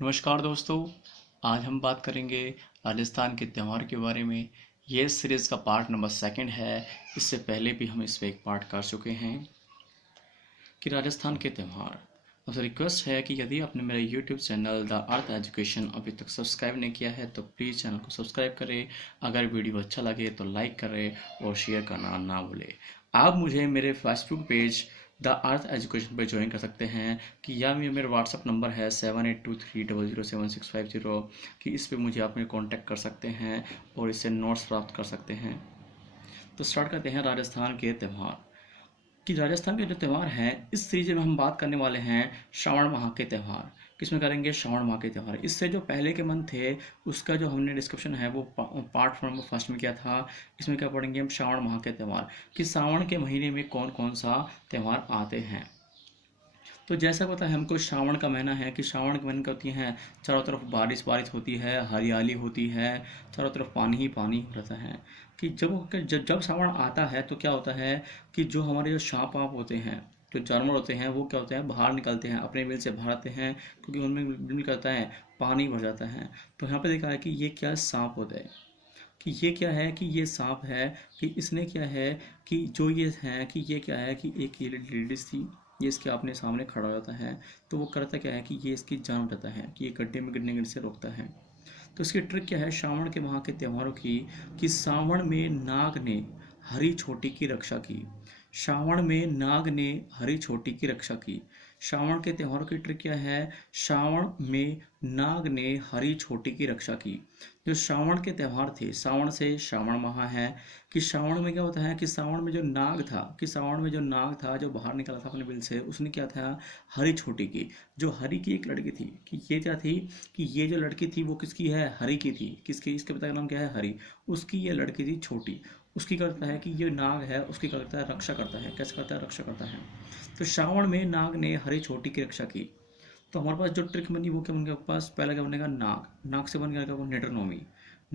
नमस्कार दोस्तों। आज हम बात करेंगे राजस्थान के त्यौहार के बारे में। ये सीरीज़ का पार्ट नंबर सेकंड है। इससे पहले भी हम इस पर एक पार्ट कर चुके हैं कि राजस्थान के त्यौहार। आपसे रिक्वेस्ट है कि यदि आपने मेरा YouTube channel the earth education अभी तक सब्सक्राइब नहीं किया है तो प्लीज़ चैनल को सब्सक्राइब करें। अगर वीडियो अच्छा लगे तो लाइक करें और शेयर करना ना भूलें। आप मुझे मेरे Facebook page the earth education पर ज्वाइन कर सकते हैं कि या मेरा व्हाट्सअप नंबर है 7823007650 कि इस पे मुझे आप कांटेक्ट कर सकते हैं और इससे नोट्स प्राप्त कर सकते हैं। तो स्टार्ट करते हैं राजस्थान के त्यौहार। कि राजस्थान के जो त्यौहार हैं इस सीरीज में हम बात करने वाले हैं श्रावण माह के त्यौहार। किसमें करेंगे? श्रावण माह के त्यौहार। इससे जो पहले के मंथ थे उसका जो हमने डिस्क्रिप्शन है वो पार्ट नंबर फर्स्ट में किया था। इसमें क्या पढ़ेंगे हम? श्रावण माह के त्यौहार, कि श्रावण के महीने में कौन कौन सा त्यौहार आते हैं। तो जैसा पता है हमको श्रावण का महीना है कि श्रावण के महीने क्या होती है, चारों तरफ बारिश बारिश होती है, हरियाली होती है, चारों तरफ पानी ही पानी रहता है। कि जब श्रावण आता है तो क्या होता है कि जो हमारे जो सांप आप होते हैं, जो जानवर होते हैं वो क्या होते हैं, बाहर निकलते हैं, अपने बिल से बाहर आते हैं क्योंकि उनमें बिल निकलता है, पानी भर जाता है। तो यहाँ पे देखा है कि ये क्या सांप होता है, कि ये क्या है, कि ये सांप है। कि इसने क्या है कि जो ये है कि ये क्या है कि एक ये लेडीज थी, ये इसके अपने सामने खड़ा हो जाता है। तो वो करता क्या है कि ये इसकी जान बचाता है, कि ये गड्ढे में गिरने से रोकता है। तो इसकी ट्रिक क्या है श्रावण के माह के त्योहारों की, कि श्रावण में नाग ने हरी छोटी की रक्षा की। श्रावण में नाग ने हरी छोटी की रक्षा की। श्रावण के त्योहारों की ट्रिक क्या है? श्रावण में नाग ने हरी छोटी की रक्षा की। जो श्रावण के त्यौहार थे, श्रावण से श्रावण माह है, कि श्रावण में क्या होता है कि श्रावण में जो नाग था, कि श्रावण में जो नाग था जो बाहर निकला था अपने बिल से, उसने क्या था, हरी छोटी की। जो हरी की एक लड़की थी, कि ये क्या थी, कि ये जो लड़की थी वो किसकी है? हरि की थी। किसकी? इसके पिता का नाम क्या है? हरि। उसकी ये लड़की थी छोटी। उसकी करता है कि ये नाग है उसकी करता है रक्षा करता है। कैसे करता है? रक्षा करता है। तो श्रावण में नाग ने हरि छोटी की रक्षा की। तो हमारे पास जो ट्रिक बनी वो क्या बन गया? पास पहला क्या बनेगा? नाग। नाग से बन गया निडरनोमी।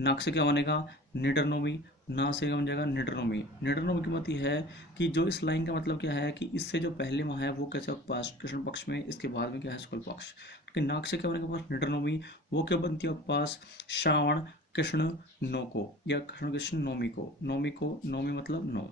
नाग से क्या बनेगा? निडरनोमी। ना से क्या बन जाएगा? निडरनोमी। निडरनोमी की मतलब है कि जो इस लाइन का मतलब क्या है कि इससे जो पहले माह है वो कैसे उपवास कृष्ण पक्ष में, इसके बाद में क्या है? शुक्ल पक्ष। कि नाग से क्या बनेगा? पास निडरनोमी। वो क्या बनती है उपवास? श्रावण कृष्ण नौ को, या कृष्ण कृष्ण नौमी को। नौमी को, नौमी मतलब नौ।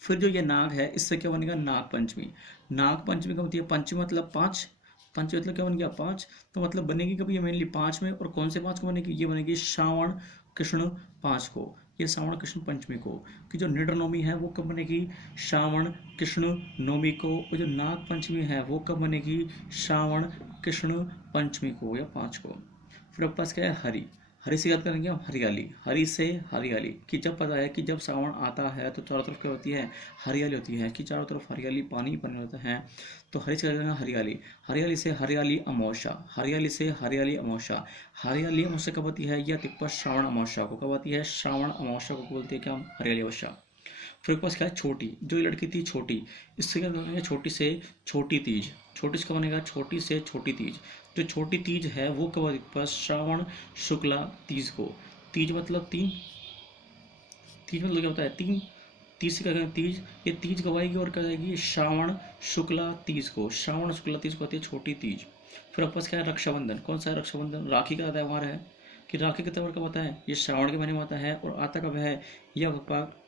फिर जो ये नाग है इससे क्या बनेगा? नाग पंचमी। नाग पंचमी का होती है पंचमी मतलब पाँच। पंचमी मतलब क्या बन गया? पाँच। तो मतलब बनेगी कभी? ये मेनली पाँच में। और कौन से पाँच को बनेगी? ये बनेगी श्रावण कृष्ण पाँच को, ये श्रावण कृष्ण पंचमी को। कि जो निडर नवमी है वो कब बनेगी? श्रावण कृष्ण नवमी को। और जो नाग पंचमी है वो कब बनेगी? श्रावण कृष्ण पंचमी को या पाँच को। फिर आपके पास क्या है? हरि। हरि से याद करेंगे हम? हरियाली। हरि से हरियाली, कि जब पता है कि जब श्रावण आता है तो चारों तरफ क्या होती है? हरियाली होती है, कि चारों तरफ हरियाली पानी ही पानी होता है। तो हरि से याद करेंगे हरियाली। हरियाली से हरियाली अमावस्या। हरियाली से हरियाली अमावस्या। हरियाली अमावस्या कब होती है? यह तिप्पा श्रावण अमावस्या को। कब आती है? श्रावण अमावस्या को बोलते हैं क्या हम? हरियाली अमावस्या। फिर पास क्या है? छोटी। जो ये लड़की थी छोटी, इससे क्या करेंगे? छोटी से छोटी तीज। छोटी से कब बनेगा? छोटी से छोटी तीज। जो छोटी तीज है वो कब आती है? श्रावण शुक्ला तीज को। तीज मतलब तीन। तीज मतलब क्या होता है? तीन। तीज से क्या करेंगे? तीज। ये तीज कब आएगी और कब आएगी? श्रावण शुक्ला तीज को। श्रावण शुक्ला तीज को आती है छोटी तीज। फिर आपके पास क्या है? रक्षाबंधन। कौन सा है रक्षाबंधन? राखी का त्यौहार है। कि राखी का त्यौहार कब आता है? ये श्रावण के महीने में आता है। और आता कब है? यह आपका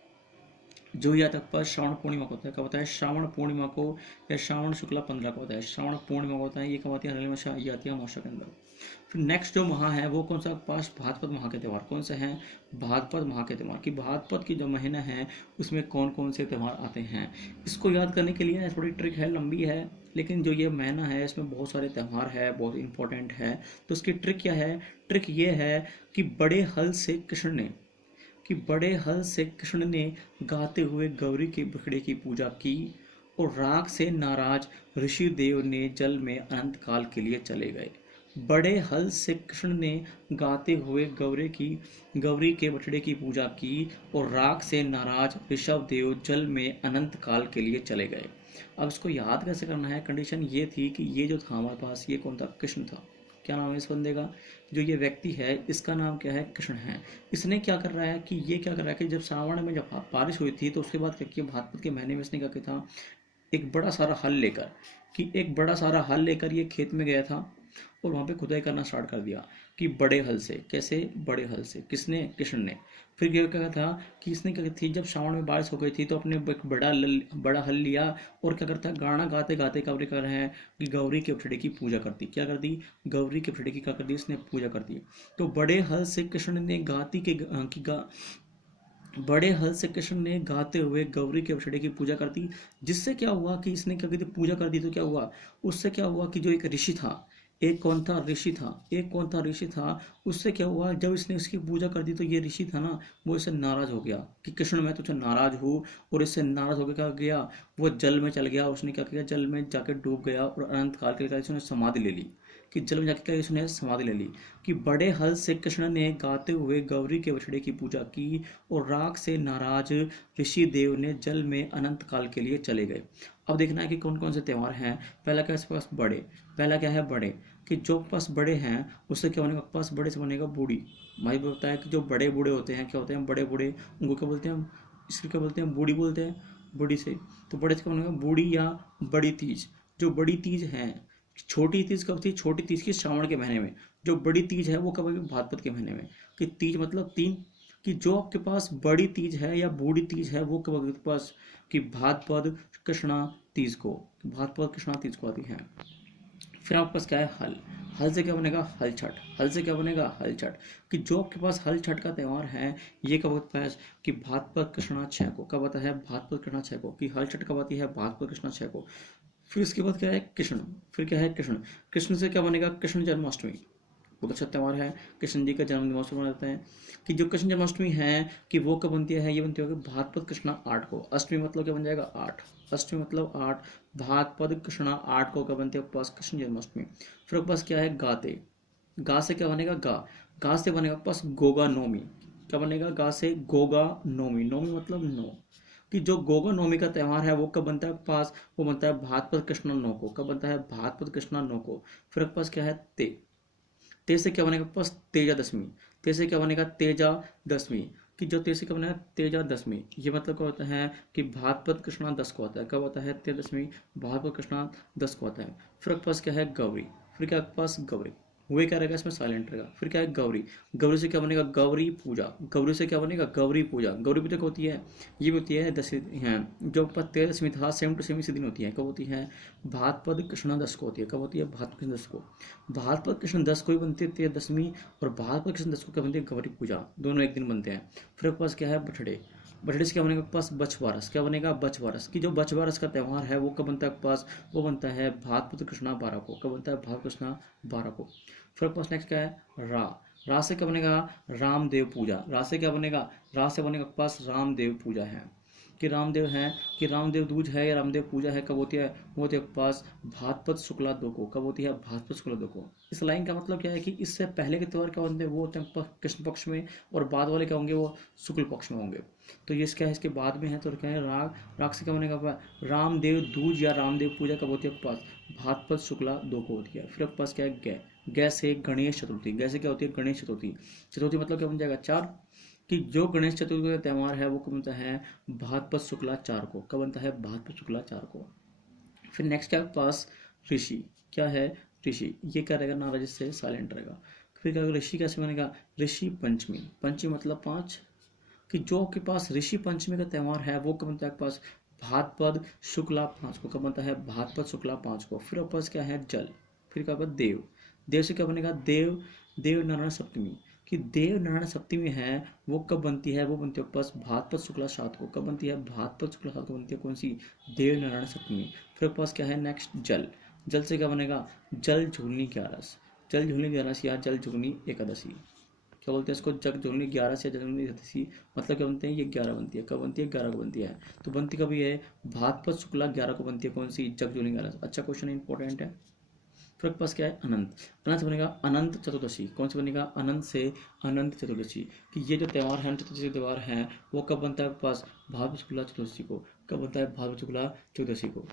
जो या तक पर श्रावण पूर्णिमा को होता है। कब होता है? श्रावण पूर्णिमा को, या श्रावण शुक्ला 15 को होता है। श्रावण पूर्णिमा को होता है। ये कब आती है? हरियाली अमावस्या। ये आती है अमावस्या के अंदर। फिर नेक्स्ट जो माह है वो कौन सा? पास भाद्रपद माह के त्यौहार। कौन से हैं? भाद्रपद माह के त्यौहार। कि भाद्रपद की जो महीना है उसमें कौन कौन से त्यौहार आते हैं। इसको याद करने के लिए थोड़ी ट्रिक है, लंबी है, लेकिन जो ये महीना है इसमें बहुत सारे त्यौहार है, बहुत इंपॉर्टेंट है। तो उसकी ट्रिक क्या है? ट्रिक ये है कि बड़े हल से कृष्ण ने, कि बड़े हल से कृष्ण ने गाते हुए गौरी के बछड़े की पूजा की। और राग से नाराज ऋषि देव ने जल में अनंत काल के लिए चले गए। बड़े हल से कृष्ण ने गाते हुए गौरी के बछड़े की पूजा की। और राग से नाराज ऋषभ देव जल में अनंत काल के लिए चले गए। अब इसको याद कैसे करना है? कंडीशन ये थी कि ये जो था हमारे पास, ये कौन था? कृष्ण था। क्या नाम है इस बंदे का? जो ये व्यक्ति है इसका नाम क्या है? कृष्ण है। इसने क्या कर रहा है कि ये क्या कर रहा है कि जब श्रावण में जब बारिश हुई थी तो उसके बाद क्या किया? भाद्रपद के महीने में इसने क्या किया था? एक बड़ा सारा हल लेकर, कि एक बड़ा सारा हल लेकर ये खेत में गया था। और वहाँ पे खुदाई करना स्टार्ट कर दिया कि बड़े हल से। कैसे? बड़े हल से। किसने? कृष्ण ने। फिर क्या था कि इसने क्या थी, जब श्रावण में बारिश हो गई थी तो अपने एक बड़ा हल लिया और क्या करता है, गाना गाते गाते कवरे कर रहे हैं कि गौरी के उठड़े की पूजा करती। क्या कर दी? गौरी के उठड़े की क्या कर दी? इसने पूजा कर दी। तो बड़े हल से कृष्ण ने बड़े हल से कृष्ण ने गाते हुए गौरी के बछड़े की पूजा कर दी। जिससे क्या हुआ कि इसने क्या की पूजा कर दी, तो क्या हुआ, उससे क्या हुआ कि जो एक ऋषि था, एक कौन था? ऋषि था। एक कौन था? ऋषि था। उससे क्या हुआ, जब इसने इसकी पूजा कर दी तो ये ऋषि था ना, वो इससे नाराज हो गया कि कृष्ण मैं तुझसे नाराज हूँ। और इससे नाराज होकर क्या गया, वो जल में चल गया। उसने क्या किया, जल में जाकर डूब गया और अनंत काल के लिए उसने समाधि ले ली। कि जल में जाकर उसने समाधि ले ली। कि बड़े हल से कृष्ण ने गाते हुए गौरी के बछड़े की पूजा की और राग से नाराज ऋषि देव ने जल में अनंत काल के लिए चले गए। अब देखना है कि कौन कौन से त्यौहार हैं। पहला क्या है इसके पास? बड़े। पहला क्या है? बड़े। कि जो पास बड़े हैं उससे क्या बनेगा? पास बड़े से बनेगा बूढ़ी। भाई बताया कि जो बड़े बूढ़े होते हैं, क्या होते हैं? बड़े बूढ़े, उनको क्या बोलते हैं? इसको क्या बोलते हैं? बूढ़ी बोलते हैं। बूढ़ी से। तो बड़े से क्या बनेगा? बूढ़ी या बड़ी तीज। जो बड़ी तीज है, छोटी तीज कब थी? छोटी तीज की श्रावण के महीने में। जो बड़ी तीज है वो कब होगी? भाद्रपद के महीने में। कि तीज मतलब तीन। कि जो आपके पास बड़ी तीज है या बूढ़ी तीज है वो कब होगी आपके पास? कि भाद्रपद कृष्णा तीज को। भाद्रपद कृष्णा तीज को आती है। फिर आपके पास क्या है? हल। हल से क्या बनेगा? हल छठ। हल से क्या बनेगा? हल छठ। कि जो आपके पास हल छठ का त्यौहार है, ये कब होता है? कि भाद्रपद कृष्णा 6 को। कब आता है? भाद्रपद कृष्णा 6 को। कि हल छठ कब आती है? भाद्रपद कृष्णा 6 को। फिर उसके बाद क्या है? कृष्ण। फिर क्या है? कृष्ण। कृष्ण से क्या बनेगा? कृष्ण जन्माष्टमी। बहुत अच्छा त्यौहार है, कृष्ण जी का जन्म दिवस मनाया जाता है। कि जो कृष्ण जन्माष्टमी है कि वो कब बनती है? ये बनती होगी भाद्रपद कृष्णा 8 को। अष्टमी मतलब क्या बन जाएगा? 8। अष्टमी मतलब 8। भाद्रपद कृष्णा 8 को कब बनती है आपके पास? कृष्ण जन्माष्टमी। फिर आपके पास क्या है? गाते। गा से क्या बनेगा? गा। गा से बनेगा आपके पास गोगा नौमी। क्या बनेगा? गा से गोगा नौमी। नौमी मतलब 9। कि जो गोगा नौमी का त्यौहार है वो कब बनता है आपके पास? वो बनता है भाद्रपद कृष्णा 9 को। कब बनता है? भाद्रपद कृष्णा 9 को। फिर आपके पास क्या है? ते। ते से क्या बनेगा आपके पास? तेजा दशमी। ते से क्या बनेगा? तेजा दशमी। कि जो ते से क्या बनेगा? तेजा दशमी। ये मतलब क्या होता है कि भाद्रपद कृष्णा 10 को आता है। कब होता है? तेजा दशमी। भाद्रपद कृष्णा 10 को आता है। फिर आपके पास क्या है? गौरी। फिर क्या आपके पास? गौरी। हुए क्या रहेगा इसमें? साइलेंट रहेगा। फिर क्या है? गौरी। गौरी से क्या बनेगा? गौरी पूजा। गौरी से क्या बनेगा? गौरी पूजा। गौरी पूजा कब होती है? ये भी होती है दशमी है। जो आपका 13 दशमी था, सेम टू सेम इसी दिन होती है। कब होती है? भाद्रपद कृष्णा 10 को होती है। कब होती है? भाद्रपद कृष्णा 10 को। भाद्रपद कृष्ण 10 को ही बनती है तेज दशमी। और भाद्रपद कृष्ण 10 को क्या बनती है? गौरी पूजा। दोनों एक दिन बनते हैं। फिर आपके पास क्या है? बछड़े। बछड़े से क्या बनेगा आपके पास? बछवारस। क्या बनेगा? बछवारस। की जो बछवारस का त्यौहार है वो कब बनता है आपके पास? वो बनता है भाद्रपद कृष्णा 12 को। कब बनता है? भाद्रपद कृष्णा 12 को। फिर आपके पास नेक्स्ट क्या है? रा। रा से क्या बनेगा? रामदेव पूजा। रा से क्या बनेगा? रा से बनेगा आपके पास रामदेव पूजा है। कि रामदेव है, कि रामदेव दूज है या रामदेव पूजा है, कब होती है? वो होती है आपके पास भाद्रपद शुक्ला 2 को। कब होती है? भाद्रपद शुक्ला 2 को। इस लाइन का मतलब क्या है कि इससे पहले के त्यौहार क्या होते हैं? वो होते हैं कृष्ण पक्ष में। और बाद वाले क्या होंगे? वो शुक्ल पक्ष में होंगे। तो ये क्या है? इसके बाद में है तो क्या है? राग। राग से क्या बनेगा? रामदेव दूज या रामदेव पूजा कब होती है आपके पास? भाद्रपद शुक्ला 2 को होती है। फिर आपके पास क्या है? गै। गै से गणेश चतुर्थी। गै से क्या होती है? गणेश चतुर्थी। चतुर्थी मतलब क्या बन जाएगा? 4। कि जो गणेश चतुर्थी का त्यौहार है वो कब बनता है? भाद्रपद शुक्ला 4 को। कब बनता है? भाद्रपद शुक्ला 4 को। फिर नेक्स्ट क्या पास? ऋषि। क्या है? ऋषि। ये क्या रहेगा? नाराज से साइलेंट रहेगा। फिर क्या? ऋषि कैसे बनेगा? ऋषि पंचमी। पंचमी मतलब 5। कि जो आपके पास ऋषि पंचमी का त्यौहार है वो कब बनता है आपके पास? भाद्रपद शुक्ला 5 को। कब बनता है? भाद्रपद शुक्ला 5 को। फिर आपके पास क्या है? जल। फिर क्या होगा? देव। देव से क्या बनेगा? देव। देव नारायण सप्तमी। कि देव नारायण सप्तमी है वो कब बनती है? वो बनती है आपके पास भाद्रपद शुक्ला 7 को। कब बनती है? भाद्रपद शुक्ला 7 को बनती है। कौन सी? देव नारायण सप्तमी। फिर आपके पास क्या है? नेक्स्ट जल। जल से क्या बनेगा? जल झूलनी 11। जल झूलनी 11 या जल झूलनी एकादशी। क्या बोलते हैं इसको? जग जोड़नी 11 से जग जोड़नी एकादशी। मतलब क्या बनते हैं? ये 11 बनती है। कब बनती है? 11 को बनती है। तो बनती कभी है? भाद्रपद शुक्ला 11 को बनती है। कौन सी? जग जोड़नी 11। अच्छा क्वेश्चन, इंपॉर्टेंट है। फिर आपके पास क्या है? अनंत। अनंत बनेगा अनंत चतुर्दशी। कौन सी बनेगा? अनंत से अनंत चतुर्दशी। कि ये जो त्यौहार है, चतुर्दशी त्यौहार है, वो कब बनता है आपके पास? भाद्रपद शुक्ला चतुर्दशी को। कब बनता है? भाद्रपद शुक्ला चतुर्दशी को।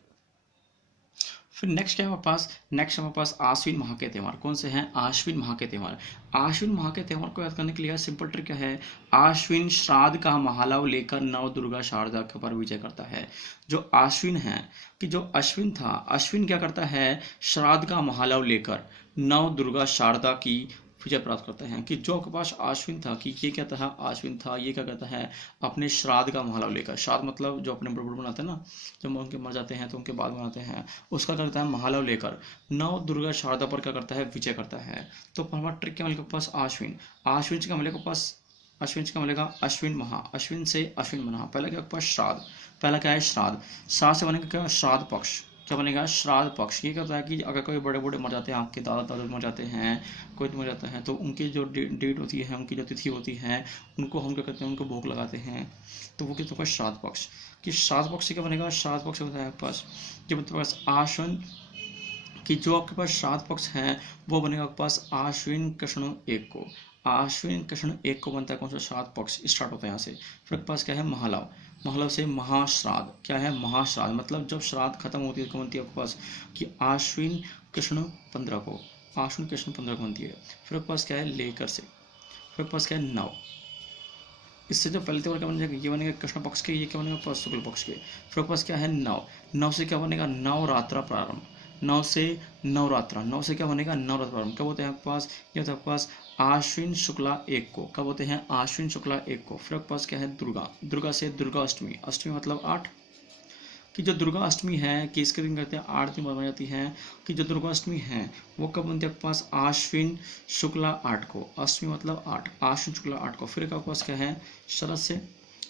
फिर नेक्स्ट क्या है हमारे पास, नेक्स्ट हमारे पास आश्विन माह के त्यौहार। कौन से हैं? आश्विन माह के त्यौहार। आश्विन माह के त्यौहार को याद करने के लिए सिंपल ट्रिक क्या है, आश्विन श्राद्ध का महालव लेकर नव दुर्गा शारदा के ऊपर विजय करता है। जो आश्विन है, कि जो अश्विन था, अश्विन क्या करता है, श्राद्ध का महालव लेकर नव दुर्गा शारदा की विजय प्राप्त करते हैं। कि जो आपके पास आश्विन था, कि ये क्या था, आश्विन था, ये क्या करता है, अपने श्राद्ध का महालव लेकर, श्राद्ध मतलब जो अपने बुढ़ बनाते हैं ना, जब उनके मर जाते हैं तो उनके बाद बनाते हैं, उसका करता है महालव लेकर नव दुर्गा शारदा पर क्या करता है, विजय करता है। तो हमारा ट्रिक क्या मिलेगा पास, आश्विन। आश्विन से क्या मिलेगा पास, अश्विन से क्या मिलेगा, अश्विन महा, अश्विन से अश्विन महा। पहला क्या पास श्राद्ध, पहला क्या है श्राद्ध, श्राद्ध से बनेगा क्या, श्राद्ध पक्ष। क्या बनेगा, श्राद्ध पक्ष। ये कहता है कि अगर कोई बड़े बूढ़े मर जाते हैं, आपके दादा दादा मर जाते हैं, कोई मर जाता है, तो उनकी जो डेट होती है, उनकी जो तिथि होती है, उनको हम क्या करते हैं, उनको भोग लगाते हैं, तो वो कितना श्राद्ध पक्ष। कि श्राद्ध पक्ष से क्या बनेगा, श्राद्ध पक्ष होता है आपके पास, जब आपके पास आश्विन, कि जो आपके पास श्राद्ध पक्ष है वो बनेगा आपके पास आश्विन कृष्ण 1 को। आश्विन कृष्ण 1 को बनता है कौन सा, श्राद्ध पक्ष स्टार्ट होता है यहाँ से। फिर आपके पास क्या है, महालव, महालव से महाश्राद्ध। क्या है, महाश्राद्ध, मतलब जब श्राद्ध खत्म होती है तो बनती है आपके पास कि आश्विन कृष्ण 15 को, आश्विन कृष्ण 15 को बनती है। फिर आपके पास क्या है, लेकर से। फिर आपके पास क्या है, नव। इससे जो पहले त्यौहार क्या बन जाएगा, ये बनेगा कृष्ण पक्ष के, ये क्या बनेगा पास शुक्ल पक्ष के। फिर आपके पास क्या है, नव। नव से क्या बनेगा, नवरात्रा प्रारंभ। नव से नवरात्रा, नव से क्या बनेगा, नवरात्र प्रारंभ। कब होते हैं आपके पास, ये होता है आपके पास आश्विन शुक्ला 1 को। कब होते हैं, आश्विन शुक्ला 1 को। फिर आपके पास क्या है, दुर्गा। दुर्गा से दुर्गा अष्टमी, अष्टमी मतलब 8। कि जो दुर्गा अष्टमी है, कि इसके दिन करते हैं 8 दिन बनाई जाती है। कि जो दुर्गा अष्टमी है वो कब बनती है आपके पास, आश्विन शुक्ला 8 को। अष्टमी मतलब 8, आश्विन शुक्ला 8 को। फिर आपके पास क्या है, शरद से।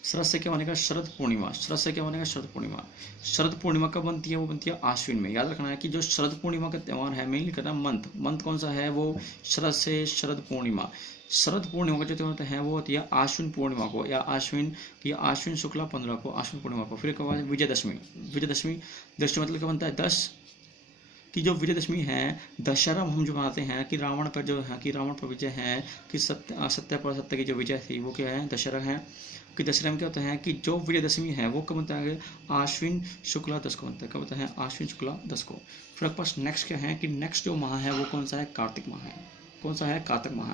शरद से क्या बनेगा, शरद पूर्णिमा। शरद से क्या बनेगा, शरद पूर्णिमा। शरद पूर्णिमा कब बनती है, वो बनती है आश्विन में। याद रखना है कि जो शरद पूर्णिमा का त्यौहार है, मेनली करना मंथ, मंथ कौन सा है, वो शरद से शरद पूर्णिमा। शरद पूर्णिमा का जो त्यौहार है वो होती है आश्विन पूर्णिमा को, या आश्विन, कि आश्विन शुक्ला 15 को, आश्विन पूर्णिमा को। फिर कब विजयदशमी। विजयदशमी, दशमी मतलब क्या बनता है, 10। कि जो विजयदशमी है, दशहरा हम जो मनाते हैं, कि रावण पर जो है, कि रावण पर विजय है, कि सत्य पर सत्य की जो विजय थी वो क्या है, दशहरा है। कि दशहरा में क्या होता है, कि जो विजयदशमी है वो कब बनता है, आश्विन शुक्ला 10 को बनता है। कब बनता है, आश्विन शुक्ला 10 को। फिर आपके पास नेक्स्ट क्या है, कि नेक्स्ट जो माह है वो कौन सा है, कार्तिक माह है। कौन सा है, कार्तिक माह।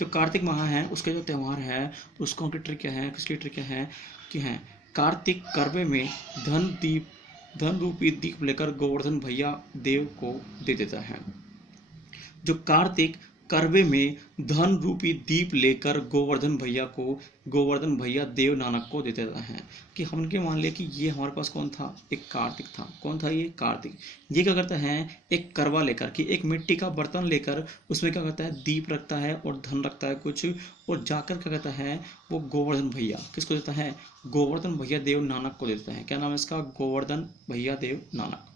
जो कार्तिक माह है उसके जो त्यौहार है उसको उनकी ट्रिक क्या है, किसकी ट्रिक क्या है, कि है कार्तिक करवे में धन रूपी दीप लेकर गोवर्धन भैया देव को दे देता है। जो कार्तिक करवे में धन रूपी दीप लेकर गोवर्धन भैया देव नानक को दे देता है। कि हमने मान लिया कि ये हमारे पास कौन था, एक कार्तिक था। कौन था, ये कार्तिक। ये क्या करता है, एक करवा लेकर, कि एक मिट्टी का बर्तन लेकर उसमें क्या करता है, दीप रखता है और धन रखता है कुछ, और जाकर क्या करता है, वो गोवर्धन भैया, किसको देता है, गोवर्धन भैया देव नानक को देता है। क्या नाम है इसका, गोवर्धन भैया देव नानक।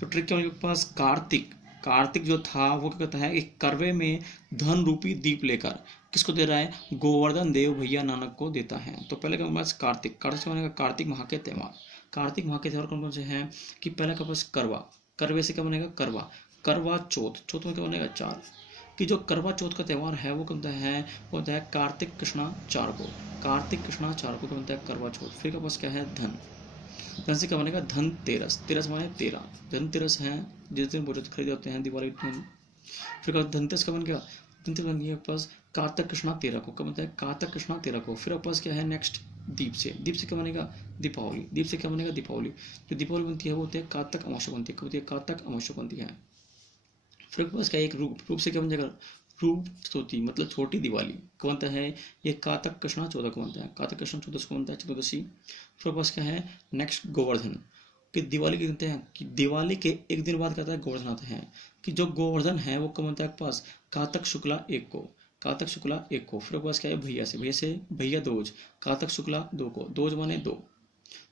तो ट्रिक क्या उनके पास, कार्तिक, कार्तिक जो था वो क्या कहता है, एक करवे में धन रूपी दीप लेकर किसको दे रहा है, गोवर्धन देव भैया नानक को देता है। तो पहले क्या पास कार्तिक, कार्तिक से बनेगा कार्तिक माह के त्यौहार। कार्तिक माह के त्यौहार कौन कौन से हैं, कि पहला का पास करवा, करवे से क्या बनेगा, करवा। करवा चौथ, चौथ में क्या बनेगा, 4। कि जो करवा चौथ का त्यौहार है वो कब है, वो होता है कार्तिक कृष्णा 4 को। कार्तिक कृष्णा 4 को बनता है करवा चौथ। फिर के पास क्या है, धन। धन से क्या बनेगा, धनतेरस। तेरस माने 13, धनतेरस है जिस दिन बोझ खरीदे होते हैं दिवाली दिन। फिर धनतेरस का बन गया, धनतेरस बन गया पास कार्तिक कृष्णा 13 को। कब बनता है, कार्तिक कृष्णा 13 को। फिर पास क्या है नेक्स्ट, दीप से। दीप से क्या बनेगा, दीपावली। दीप से क्या बनेगा, दीपावली। जो दीपावली बनती है वो होती है कार्तिक अमावस्या बनती है। कब होती है, कार्तिक अमावस्या बनती है। फिर पास क्या है, एक रूप। रूप से क्या बन जाएगा, रूप चौथी मतलब छोटी दिवाली। कौन बनता है, ये कार्तिक कृष्णा 14 को बनता है। कार्तिक कृष्णा 14 को बनता है, चतुर्दशी। फिर पास क्या है नेक्स्ट, गोवर्धन। कि दिवाली के कहते हैं, कि दिवाली के एक दिन बाद कहता है गोवर्धन आते हैं। कि जो गोवर्धन है वो कब बनता है पास, कार्तिक शुक्ला 1 को। कार्तिक शुक्ला 1 को। फिर पास क्या है, भैया से। भैया से भैया दोज, कार्तिक शुक्ला 2 को। दोज माने 2।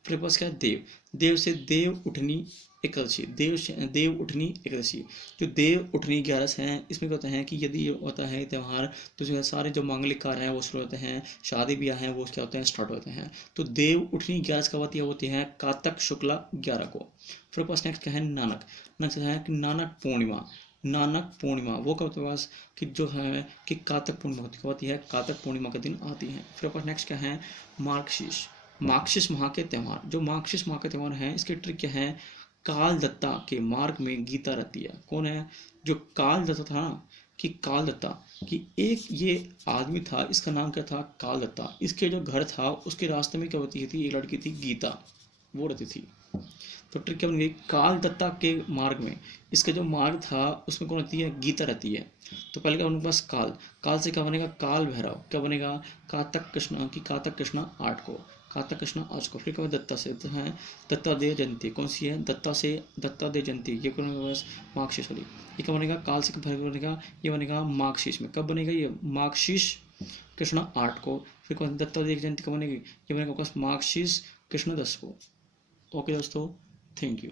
फिर पास क्या है, देव। देव से देव उठनी एकादशी। देव उठनी एकादशी। जो देव उठनी 11 हैं, इसमें कहते हैं कि यदि ये होता है त्यौहार तो जो सारे जो मांगलिक कार्य हैं वो शुरू होते हैं, शादी ब्याह हैं वो क्या होते हैं, स्टार्ट होते हैं। तो देव उठनी 11 कब होती है, कार्तिक शुक्ला 11 को। फिर पास नेक्स्ट क्या है, नानक। नेक्स्ट है कि नानक पूर्णिमा। नानक पूर्णिमा वो कब होती है, कि जो है कि कार्तिक पूर्णिमा होती है, कार्तिक पूर्णिमा के दिन आती है। फिर पास नेक्स्ट क्या है, मार्गशीर्ष। मार्गशीर्ष माह के त्यौहार। जो मार्गशीर्ष माह के त्यौहार हैं इसके ट्रिक क्या है, काल दत्ता के मार्ग में गीता रहती है। कौन है? जो काल दत्ता था ना, कि काल दत्ता, कि एक ये आदमी था, इसका नाम क्या था? काल दत्ता। इसके जो घर था उसके रास्ते में क्या होती थी? एक लड़की थी गीता, वो रहती थी। तो ट्रिक क्या बन गई? काल दत्ता के मार्ग में, इसका जो मार्ग था उसमें कौन रहती है? गीता रहती है। तो पहले क्या उनके पास काल, काल से क्या बनेगा? काल भैरव। क्या बनेगा? कातक कृष्णा की कातक कृष्णा 8 को, कातक कृष्णा 8 को। फिर क्या दत्ता से है? दत्ता दे जयंती। कौन सी है? दत्ता से, दत्ता दे जयंती। ये कौन बनेगा? बस मार्गशीर्ष वाली। ये क्या बनेगा? काल से भैरव बनेगा, ये बनेगा मार्गशीर्ष में। कब बनेगा ये? मार्गशीर्ष कृष्णा 8 को। फिर कौन? दत्ता दे जयंती कब बनेगी? ये बनेगा बस मार्गशीर्ष कृष्ण 10 को। ओके दोस्तों, थैंक यू।